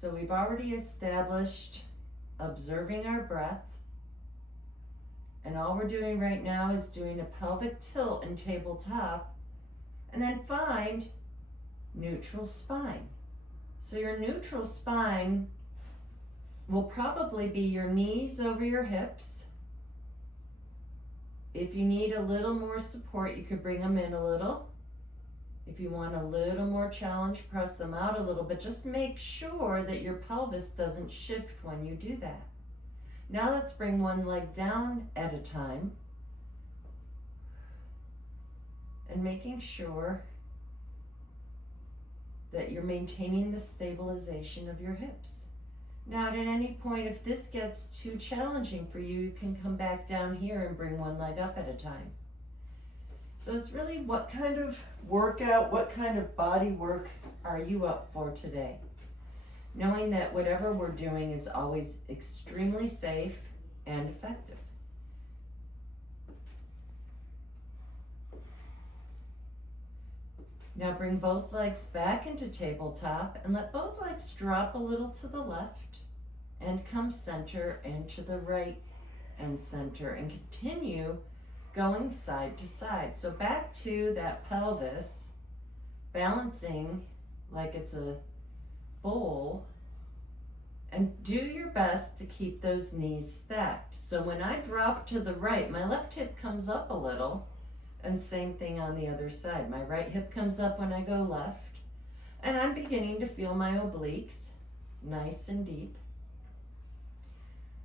So we've already established observing our breath. And all we're doing right now is doing a pelvic tilt in tabletop, and then find neutral spine. So your neutral spine will probably be your knees over your hips. If you need a little more support, you could bring them in a little. If you want a little more challenge, press them out a little, but just make sure that your pelvis doesn't shift when you do that. Now let's bring one leg down at a time and making sure that you're maintaining the stabilization of your hips. Now at any point, if this gets too challenging for you, you can come back down here and bring one leg up at a time. So it's really what kind of workout, what kind of body work are you up for today? Knowing that whatever we're doing is always extremely safe and effective. Now bring both legs back into tabletop and let both legs drop a little to the left and come center and to the right and center, and continue going side to side. So back to that pelvis, balancing like it's a bowl, and do your best to keep those knees stacked. So when I drop to the right, my left hip comes up a little, and same thing on the other side. My right hip comes up when I go left, and I'm beginning to feel my obliques nice and deep.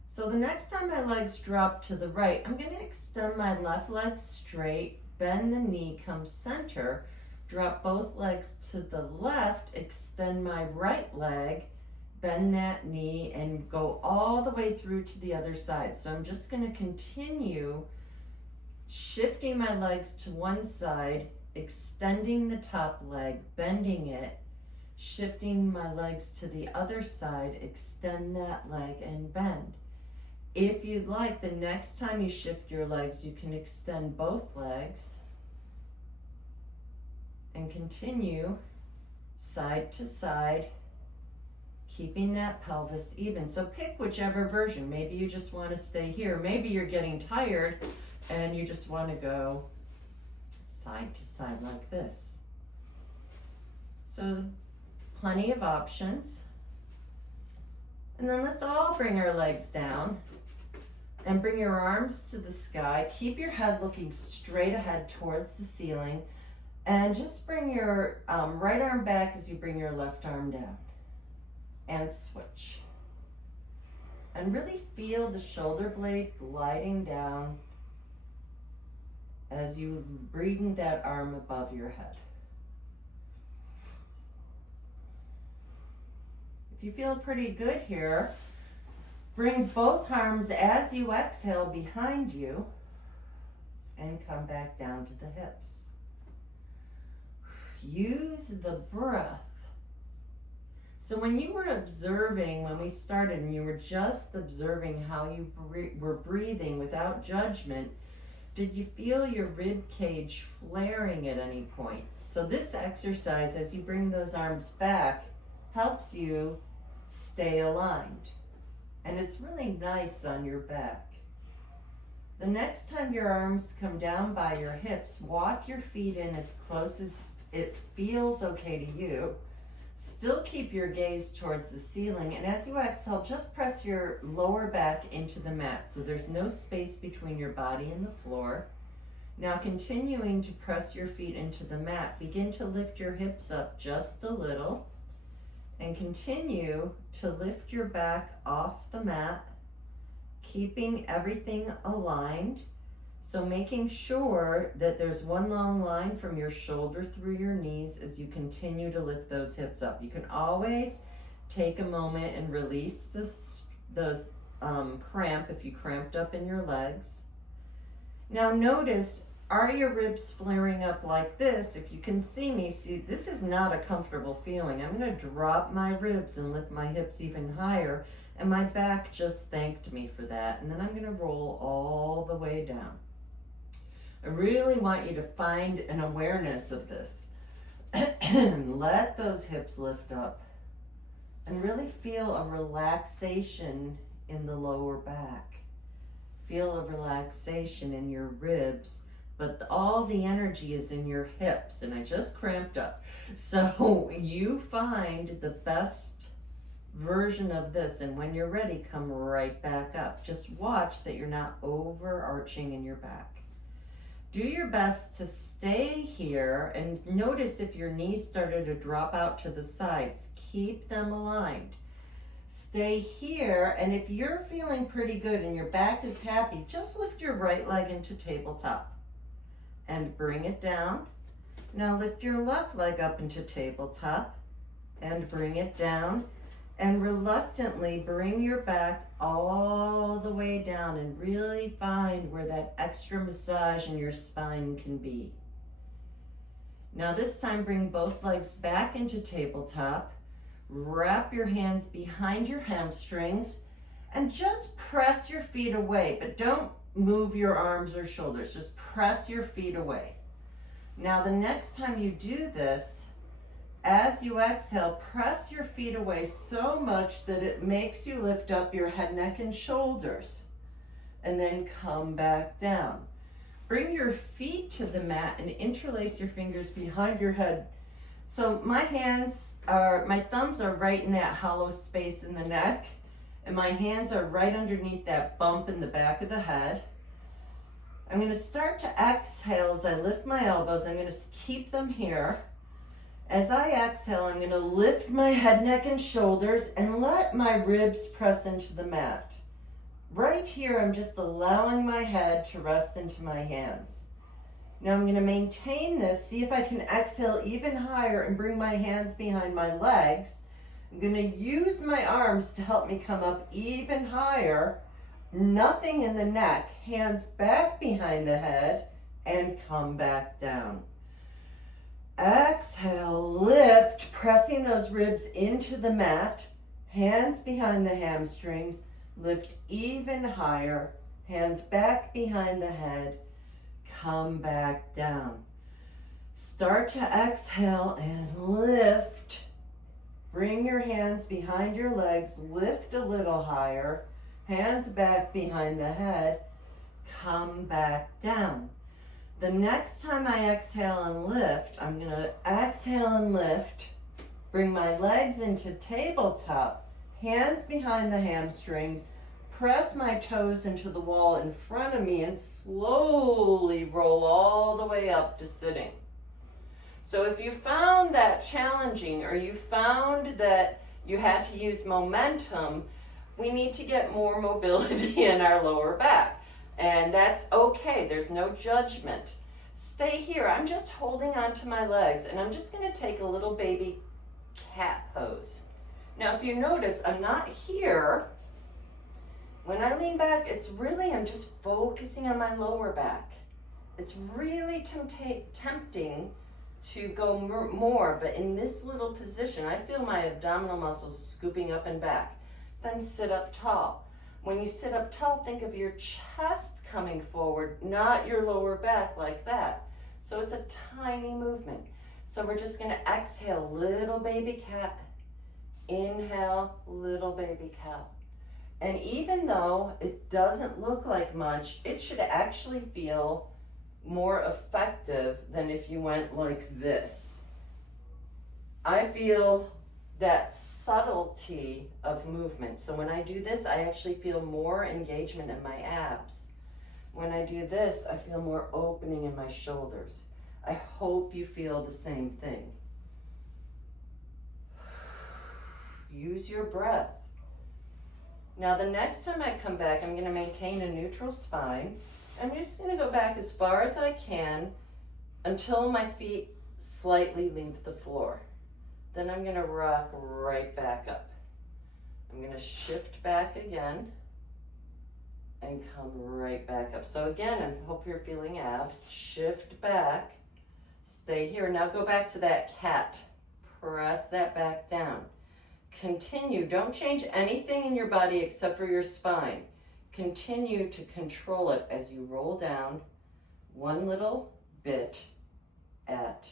So the next time my legs drop to the right, I'm going to extend my left leg straight, bend the knee, come center, drop both legs to the left, extend my right leg, bend that knee, and go all the way through to the other side. So I'm just going to continue shifting my legs to one side, extending the top leg, bending it, shifting my legs to the other side, extend that leg and bend. If you'd like, the next time you shift your legs, you can extend both legs and continue side to side, keeping that pelvis even. So pick whichever version. Maybe you just want to stay here. Maybe you're getting tired and you just want to go side to side like this. So plenty of options. And then let's all bring our legs down and bring your arms to the sky. Keep your head looking straight ahead towards the ceiling, and just bring your right arm back as you bring your left arm down, and switch. And really feel the shoulder blade gliding down as you bring that arm above your head. If you feel pretty good here, bring both arms as you exhale behind you and come back down to the hips. Use the breath. So when you were observing, when we started, and you were just observing how you were breathing without judgment, did you feel your rib cage flaring at any point? So this exercise, as you bring those arms back, helps you stay aligned. And it's really nice on your back. The next time your arms come down by your hips, walk your feet in as close as it feels okay to you. Still keep your gaze towards the ceiling, and as you exhale, just press your lower back into the mat so there's no space between your body and the floor. Now continuing to press your feet into the mat, begin to lift your hips up just a little, and continue to lift your back off the mat, keeping everything aligned. So making sure that there's one long line from your shoulder through your knees as you continue to lift those hips up. You can always take a moment and release those cramp if you cramped up in your legs. Now notice, are your ribs flaring up like this? If you can see me, see, this is not a comfortable feeling. I'm going to drop my ribs and lift my hips even higher, and my back just thanked me for that. And then I'm going to roll all the way down. I really want you to find an awareness of this. Let those hips lift up. And really feel a relaxation in the lower back. Feel a relaxation in your ribs, but all the energy is in your hips, and I just cramped up. So you find the best version of this, and when you're ready, come right back up. Just watch that you're not overarching in your back. Do your best to stay here, and notice if your knees started to drop out to the sides. Keep them aligned. Stay here, and if you're feeling pretty good and your back is happy, just lift your right leg into tabletop and bring it down. Now lift your left leg up into tabletop and bring it down, and reluctantly bring your back all the way down and really find where that extra massage in your spine can be. Now this time bring both legs back into tabletop. Wrap your hands behind your hamstrings and just press your feet away, but don't move your arms or shoulders. Just press your feet away. Now the next time you do this, as you exhale, press your feet away so much that it makes you lift up your head, neck, and shoulders, and then come back down. Bring your feet to the mat and interlace your fingers behind your head. So my thumbs are right in that hollow space in the neck, and my hands are right underneath that bump in the back of the head. I'm going to start to exhale as I lift my elbows. I'm going to keep them here. As I exhale, I'm going to lift my head, neck, and shoulders and let my ribs press into the mat. Right here, I'm just allowing my head to rest into my hands. Now I'm going to maintain this. See if I can exhale even higher and bring my hands behind my legs. I'm going to use my arms to help me come up even higher. Nothing in the neck. Hands back behind the head and come back down. Exhale, lift, pressing those ribs into the mat. Hands behind the hamstrings. Lift even higher. Hands back behind the head. Come back down. Start to exhale and lift. Bring your hands behind your legs. Lift a little higher. Hands back behind the head. Come back down. The next time I exhale and lift, I'm going to exhale and lift. Bring my legs into tabletop. Hands behind the hamstrings. Press my toes into the wall in front of me and slowly roll all the way up to sitting. So if you found that challenging, or you found that you had to use momentum, we need to get more mobility in our lower back. And that's okay. There's no judgment. Stay here. I'm just holding on to my legs, and I'm just going to take a little baby cat pose. Now, if you notice, I'm not here. When I lean back, I'm just focusing on my lower back. It's really tempting to go more, but in this little position, I feel my abdominal muscles scooping up and back. Then sit up tall. When you sit up tall, think of your chest coming forward, not your lower back like that. So it's a tiny movement. So we're just going to exhale, little baby cat. Inhale, little baby cat. And even though it doesn't look like much, it should actually feel more effective than if you went like this. I feel that subtlety of movement. So when I do this, I actually feel more engagement in my abs. When I do this, I feel more opening in my shoulders. I hope you feel the same thing. Use your breath. Now the next time I come back, I'm going to maintain a neutral spine. I'm just going to go back as far as I can until my feet slightly leave the floor. Then I'm going to rock right back up. I'm going to shift back again and come right back up. So again, I hope you're feeling abs. Shift back. Stay here. Now go back to that cat. Press that back down. Continue. Don't change anything in your body except for your spine. Continue to control it as you roll down one little bit at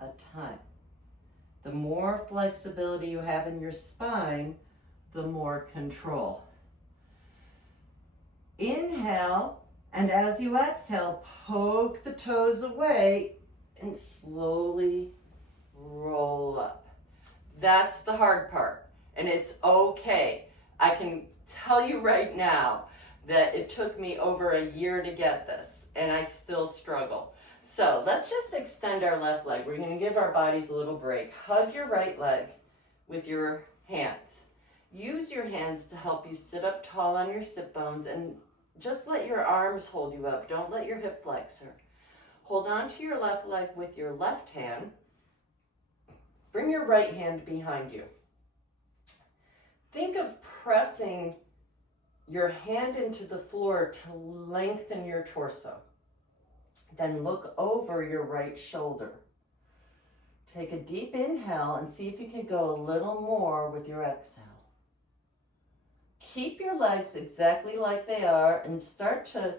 a time. The more flexibility you have in your spine, the more control. Inhale, and as you exhale, poke the toes away and slowly roll up. That's the hard part, and it's okay. I can tell you right now that it took me over a year to get this, and I still struggle. So let's just extend our left leg. We're going to give our bodies a little break. Hug your right leg with your hands. Use your hands to help you sit up tall on your sit bones, and just let your arms hold you up. Don't let your hip flexor. Hold on to your left leg with your left hand. Bring your right hand behind you. Think of pressing your hand into the floor to lengthen your torso. Then look over your right shoulder. Take a deep inhale and see if you can go a little more with your exhale. Keep your legs exactly like they are and start to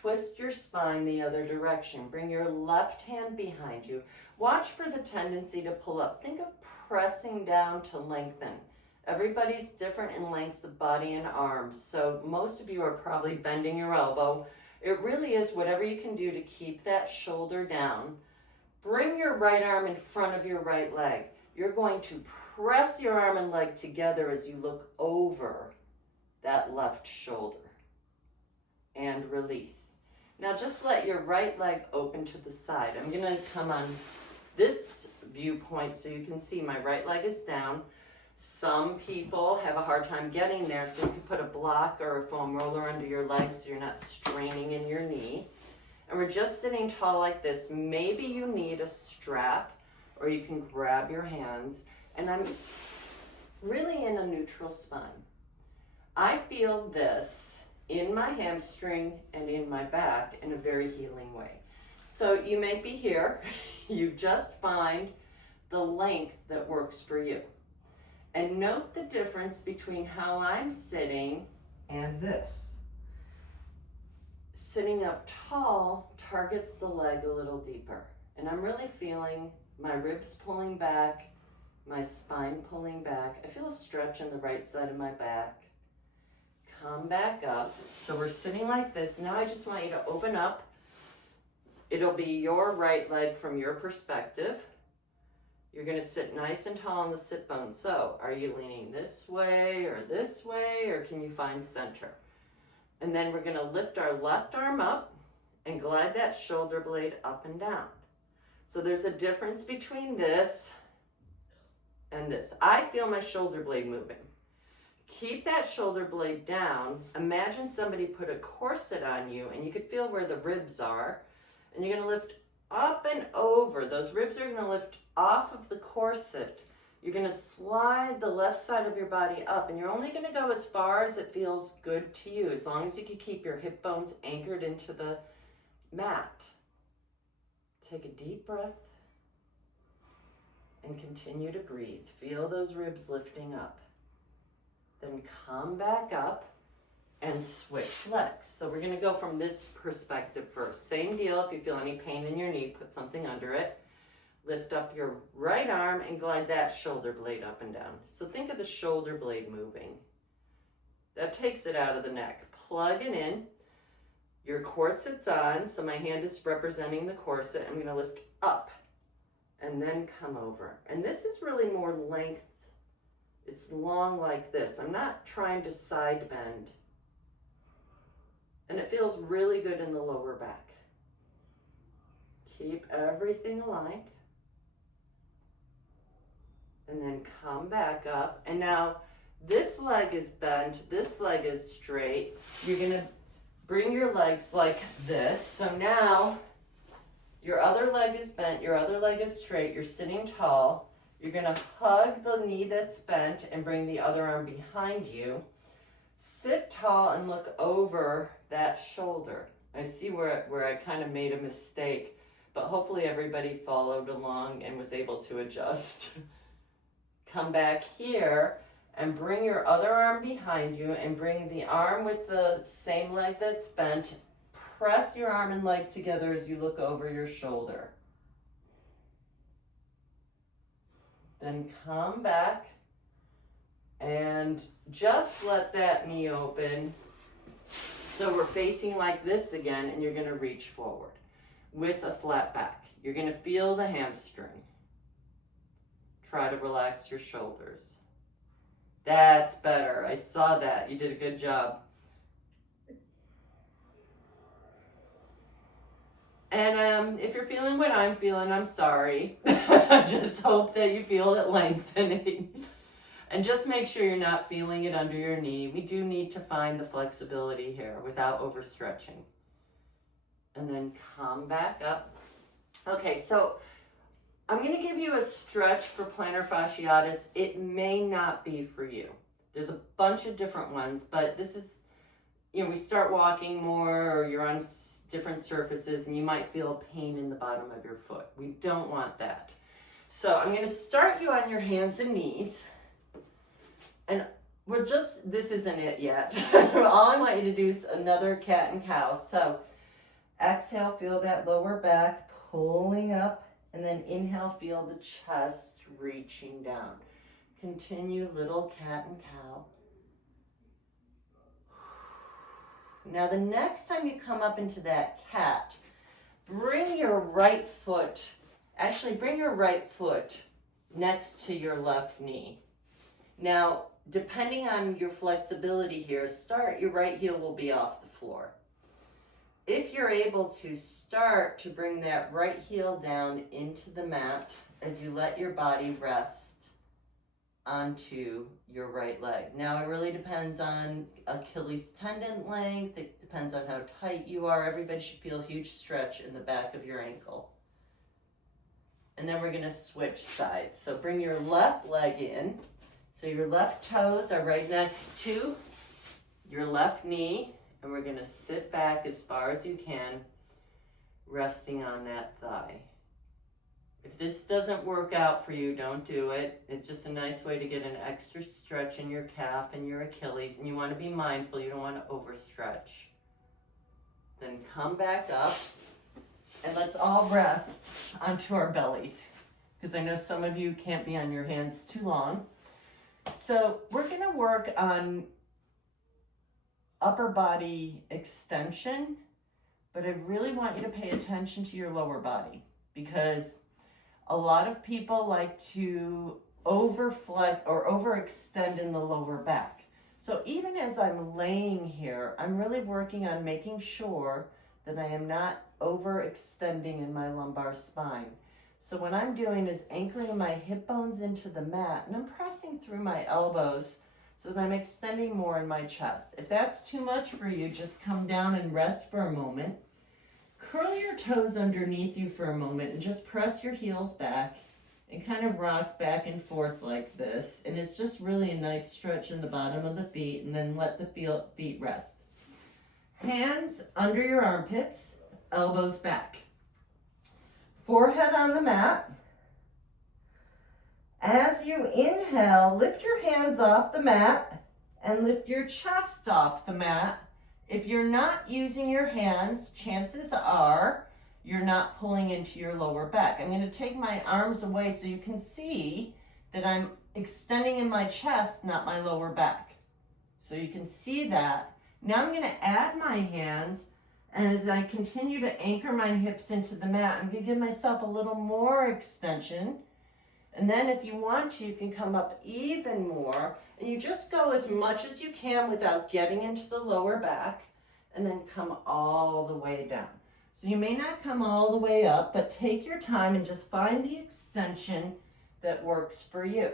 twist your spine the other direction. Bring your left hand behind you. Watch for the tendency to pull up. Think of pressing down to lengthen. Everybody's different in lengths of body and arms, so most of you are probably bending your elbow. It really is whatever you can do to keep that shoulder down. Bring your right arm in front of your right leg. You're going to press your arm and leg together as you look over that left shoulder. And release. Now just let your right leg open to the side. I'm going to come on this viewpoint so you can see my right leg is down. Some people have a hard time getting there, so you can put a block or a foam roller under your legs so you're not straining in your knee. And we're just sitting tall like this. Maybe you need a strap, or you can grab your hands. And I'm really in a neutral spine. I feel this in my hamstring and in my back in a very healing way. So you may be here, you just find the length that works for you. And note the difference between how I'm sitting and this. Sitting up tall targets the leg a little deeper. And I'm really feeling my ribs pulling back, my spine pulling back. I feel a stretch in the right side of my back. Come back up. So we're sitting like this. Now I just want you to open up. It'll be your right leg from your perspective. You're going to sit nice and tall on the sit bones. So are you leaning this way, or can you find center? And then we're going to lift our left arm up and glide that shoulder blade up and down. So there's a difference between this and this. I feel my shoulder blade moving. Keep that shoulder blade down. Imagine somebody put a corset on you and you could feel where the ribs are. And you're going to lift up and over. Those ribs are going to lift off of the corset. You're going to slide the left side of your body up, and you're only going to go as far as it feels good to you, as long as you can keep your hip bones anchored into the mat. Take a deep breath and continue to breathe. Feel those ribs lifting up. Then come back up and switch legs. So we're going to go from this perspective first. Same deal. If you feel any pain in your knee, put something under it. Lift up your right arm and glide that shoulder blade up and down. So think of the shoulder blade moving. That takes it out of the neck. Plug it in. Your corset's on, so my hand is representing the corset. I'm going to lift up and then come over. And this is really more length. It's long like this. I'm not trying to side bend. And it feels really good in the lower back. Keep everything aligned. And then come back up. And now this leg is bent, this leg is straight. You're going to bring your legs like this. So now your other leg is bent, your other leg is straight, you're sitting tall. You're going to hug the knee that's bent and bring the other arm behind you. Sit tall and look over that shoulder. I see where I kind of made a mistake, but hopefully everybody followed along and was able to adjust. Come back here and bring your other arm behind you and bring the arm with the same leg that's bent. Press your arm and leg together as you look over your shoulder. Then come back and just let that knee open. So we're facing like this again, and you're gonna reach forward with a flat back. You're gonna feel the hamstring. Try to relax your shoulders. That's better. I saw that. You did a good job. And if you're feeling what I'm feeling, I'm sorry. I just hope that you feel it lengthening. And just make sure you're not feeling it under your knee. We do need to find the flexibility here without overstretching. And then come back up. Okay, so I'm going to give you a stretch for plantar fasciitis. It may not be for you. There's a bunch of different ones, but this is, we start walking more or you're on different surfaces and you might feel pain in the bottom of your foot. We don't want that. So I'm going to start you on your hands and knees. And this isn't it yet. All I want you to do is another cat and cow. So exhale, feel that lower back pulling up, and then inhale, feel the chest reaching down. Continue little cat and cow. Now the next time you come up into that cat, bring your right foot next to your left knee. Now, depending on your flexibility here, your right heel will be off the floor. If you're able to start to bring that right heel down into the mat as you let your body rest onto your right leg. Now it really depends on Achilles tendon length. It depends on how tight you are. Everybody should feel a huge stretch in the back of your ankle. And then we're going to switch sides. So bring your left leg in. So your left toes are right next to your left knee. And we're going to sit back as far as you can, resting on that thigh. If this doesn't work out for you, don't do it. It's just a nice way to get an extra stretch in your calf and your Achilles. And you want to be mindful. You don't want to overstretch. Then come back up. And let's all rest onto our bellies. Because I know some of you can't be on your hands too long. So we're going to work on upper body extension, but I really want you to pay attention to your lower body, because a lot of people like to overflex or overextend in the lower back. So even as I'm laying here, I'm really working on making sure that I am not overextending in my lumbar spine. So what I'm doing is anchoring my hip bones into the mat, and I'm pressing through my elbows so that I'm extending more in my chest. If that's too much for you, just come down and rest for a moment. Curl your toes underneath you for a moment and just press your heels back and kind of rock back and forth like this. And it's just really a nice stretch in the bottom of the feet, and then let the feet rest. Hands under your armpits, elbows back. Forehead on the mat. As you inhale, lift your hands off the mat and lift your chest off the mat. If you're not using your hands, chances are you're not pulling into your lower back. I'm going to take my arms away so you can see that I'm extending in my chest, not my lower back. So you can see that. Now I'm going to add my hands, and as I continue to anchor my hips into the mat, I'm going to give myself a little more extension. And then if you want to, you can come up even more, and you just go as much as you can without getting into the lower back, and then come all the way down. So you may not come all the way up, but take your time and just find the extension that works for you.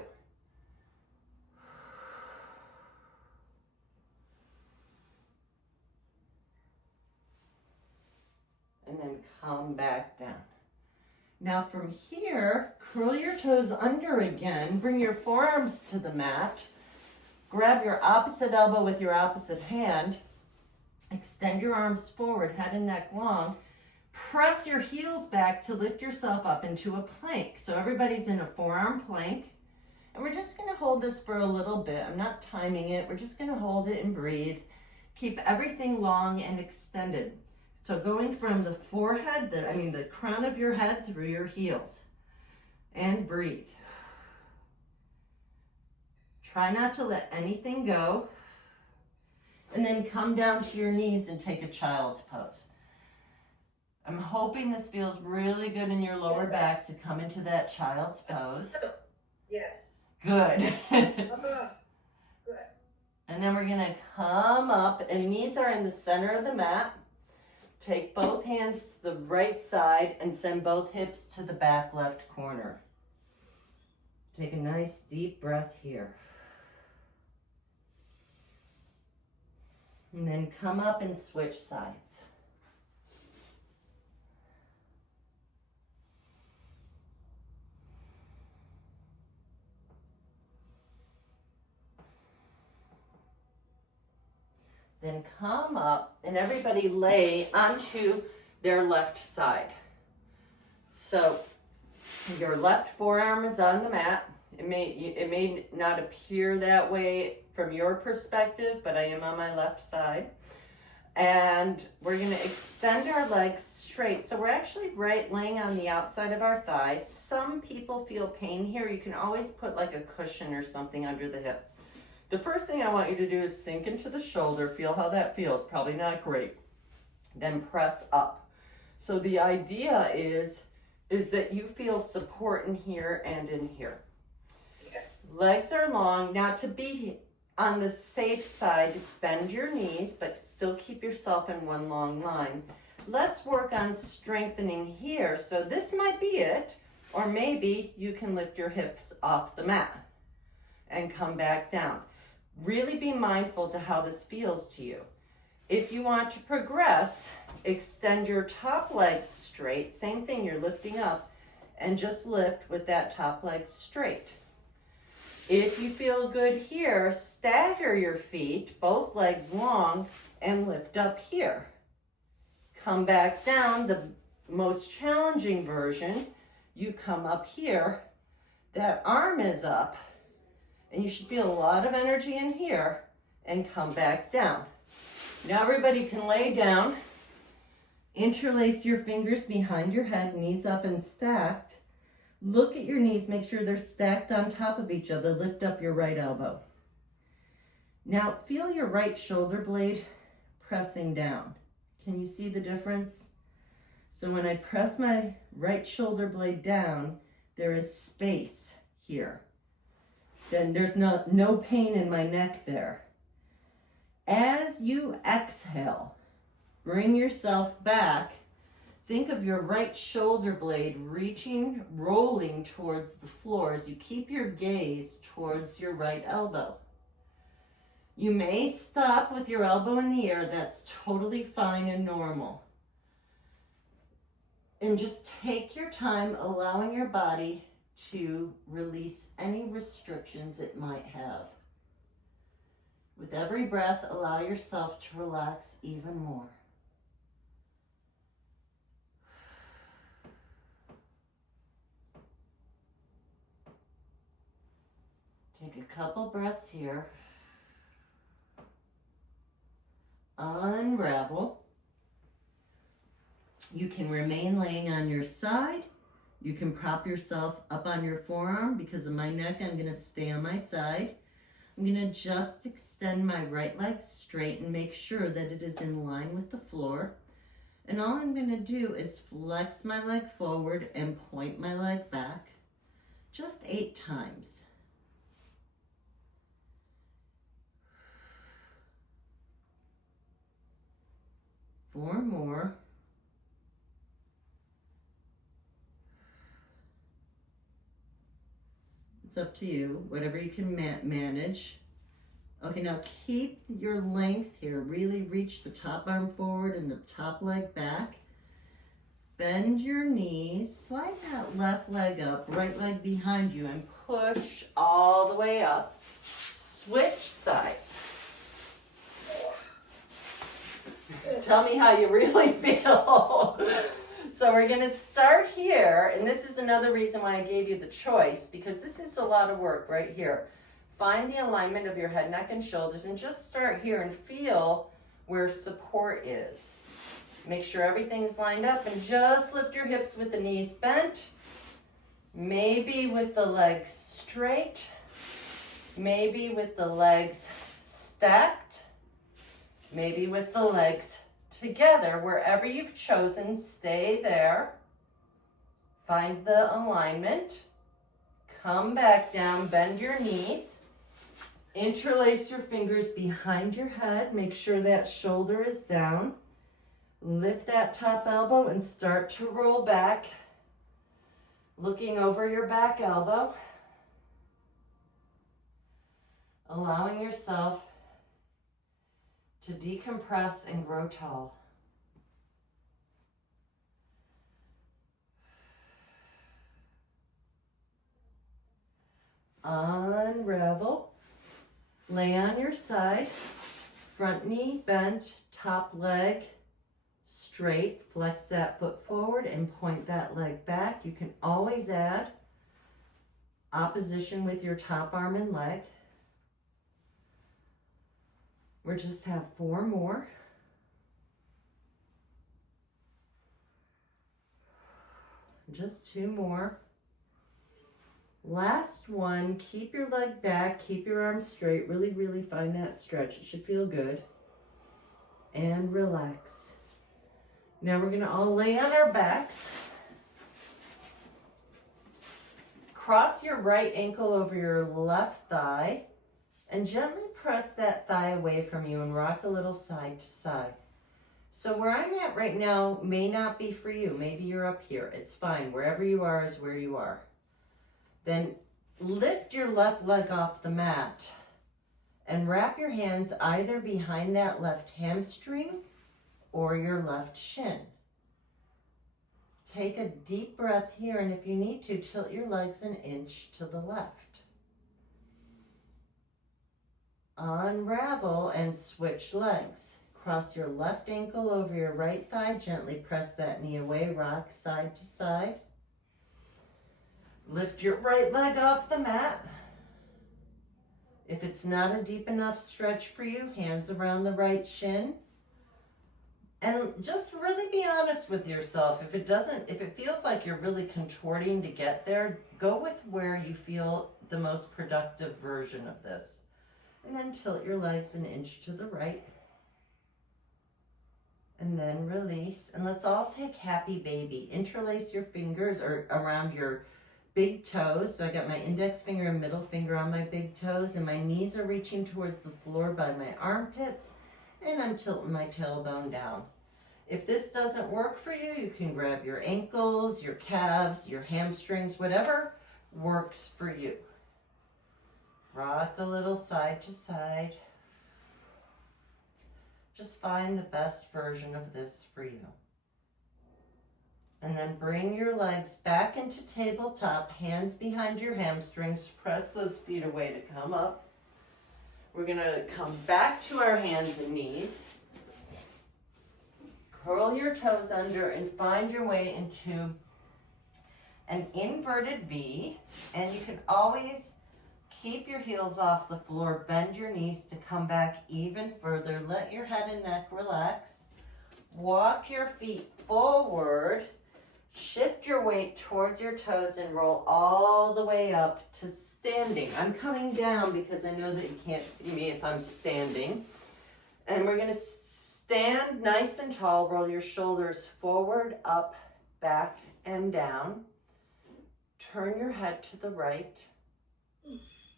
And then come back down. Now from here, curl your toes under again, bring your forearms to the mat, grab your opposite elbow with your opposite hand, extend your arms forward, head and neck long, press your heels back to lift yourself up into a plank. So everybody's in a forearm plank, and we're just gonna hold this for a little bit. I'm not timing it, we're just gonna hold it and breathe. Keep everything long and extended. So going from the forehead, the crown of your head through your heels. And breathe. Try not to let anything go. And then come down to your knees and take a child's pose. I'm hoping this feels really good in your lower back to come into that child's pose. Yes. Good. Good. And then we're gonna come up, and knees are in the center of the mat. Take both hands to the right side and send both hips to the back left corner. Take a nice deep breath here. And then come up and switch sides. Then come up and everybody lay onto their left side. So your left forearm is on the mat. It may not appear that way from your perspective, but I am on my left side. And we're gonna extend our legs straight. So we're actually laying on the outside of our thighs. Some people feel pain here. You can always put like a cushion or something under the hip. The first thing I want you to do is sink into the shoulder. Feel how that feels. Probably not great. Then press up. So the idea is that you feel support in here and in here. Yes. Legs are long. Now to be on the safe side, bend your knees, but still keep yourself in one long line. Let's work on strengthening here. So this might be it, or maybe you can lift your hips off the mat and come back down. Really be mindful to how this feels to you. If you want to progress, extend your top leg straight. Same thing, you're lifting up, and just lift with that top leg straight. If you feel good here, stagger your feet, both legs long, and lift up here. Come back down. The most challenging version, you come up here, that arm is up, and you should feel a lot of energy in here, and come back down. Now everybody can lay down, interlace your fingers behind your head, knees up and stacked. Look at your knees, make sure they're stacked on top of each other. Lift up your right elbow. Now feel your right shoulder blade pressing down. Can you see the difference? So when I press my right shoulder blade down, there is space here. Then there's no pain in my neck there. As you exhale, bring yourself back. Think of your right shoulder blade rolling towards the floor as you keep your gaze towards your right elbow. You may stop with your elbow in the air. That's totally fine and normal. And just take your time allowing your body to release any restrictions it might have. With every breath, allow yourself to relax even more. Take a couple breaths here. Unravel. You can remain laying on your side. You can prop yourself up on your forearm. Because of my neck, I'm going to stay on my side. I'm going to just extend my right leg straight and make sure that it is in line with the floor. And all I'm going to do is flex my leg forward and point my leg back. Just 8 times. Four more. It's up to you, whatever you can manage. Okay, now keep your length here. Really reach the top arm forward and the top leg back. Bend your knees, slide that left leg up, right leg behind you, and push all the way up. Switch sides. Tell me how you really feel. So we're going to start here, and this is another reason why I gave you the choice, because this is a lot of work right here. Find the alignment of your head, neck, and shoulders, and just start here and feel where support is. Make sure everything's lined up, and just lift your hips with the knees bent, maybe with the legs straight, Maybe with the legs stacked, maybe with the legs together. Wherever you've chosen, stay there. Find the alignment. Come back down, bend your knees. Interlace your fingers behind your head. Make sure that shoulder is down. Lift that top elbow and start to roll back, looking over your back elbow. Allowing yourself to decompress and grow tall. Unravel. Lay on your side. Front knee bent, top leg straight. Flex that foot forward and point that leg back. You can always add opposition with your top arm and leg. We just have 4 more. Just 2 more. Last one, keep your leg back, keep your arms straight. Really, really find that stretch. It should feel good. And relax. Now we're gonna all lay on our backs. Cross your right ankle over your left thigh and gently press that thigh away from you and rock a little side to side. So where I'm at right now may not be for you. Maybe you're up here. It's fine. Wherever you are is where you are. Then lift your left leg off the mat and wrap your hands either behind that left hamstring or your left shin. Take a deep breath here, and if you need to, tilt your legs an inch to the left. Unravel and switch legs. Cross your left ankle over your right thigh. Gently press that knee away. Rock side to side. Lift your right leg off the mat. If it's not a deep enough stretch for you, hands around the right shin. And just really be honest with yourself. If it feels like you're really contorting to get there, go with where you feel the most productive version of this. And then tilt your legs an inch to the right. And then release. And let's all take happy baby. Interlace your fingers or around your big toes. So I got my index finger and middle finger on my big toes, and my knees are reaching towards the floor by my armpits, and I'm tilting my tailbone down. If this doesn't work for you, you can grab your ankles, your calves, your hamstrings, whatever works for you. Rock a little side to side. Just find the best version of this for you. And then bring your legs back into tabletop, hands behind your hamstrings. Press those feet away to come up. We're gonna come back to our hands and knees. Curl your toes under and find your way into an inverted V. And you can always keep your heels off the floor, bend your knees to come back even further. Let your head and neck relax. Walk your feet forward. Shift your weight towards your toes and roll all the way up to standing. I'm coming down because I know that you can't see me if I'm standing. And we're going to stand nice and tall. Roll your shoulders forward, up, back, and down. Turn your head to the right.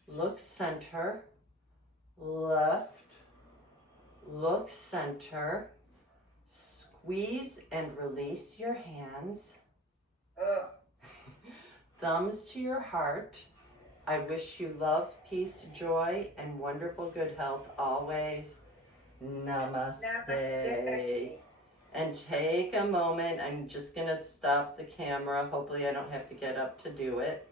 Look center. Left. Look center. Squeeze and release your hands. Thumbs to your heart. I wish you love, peace, joy, and wonderful good health always. Namaste. Namaste. And take a moment. I'm just going to stop the camera. Hopefully I don't have to get up to do it.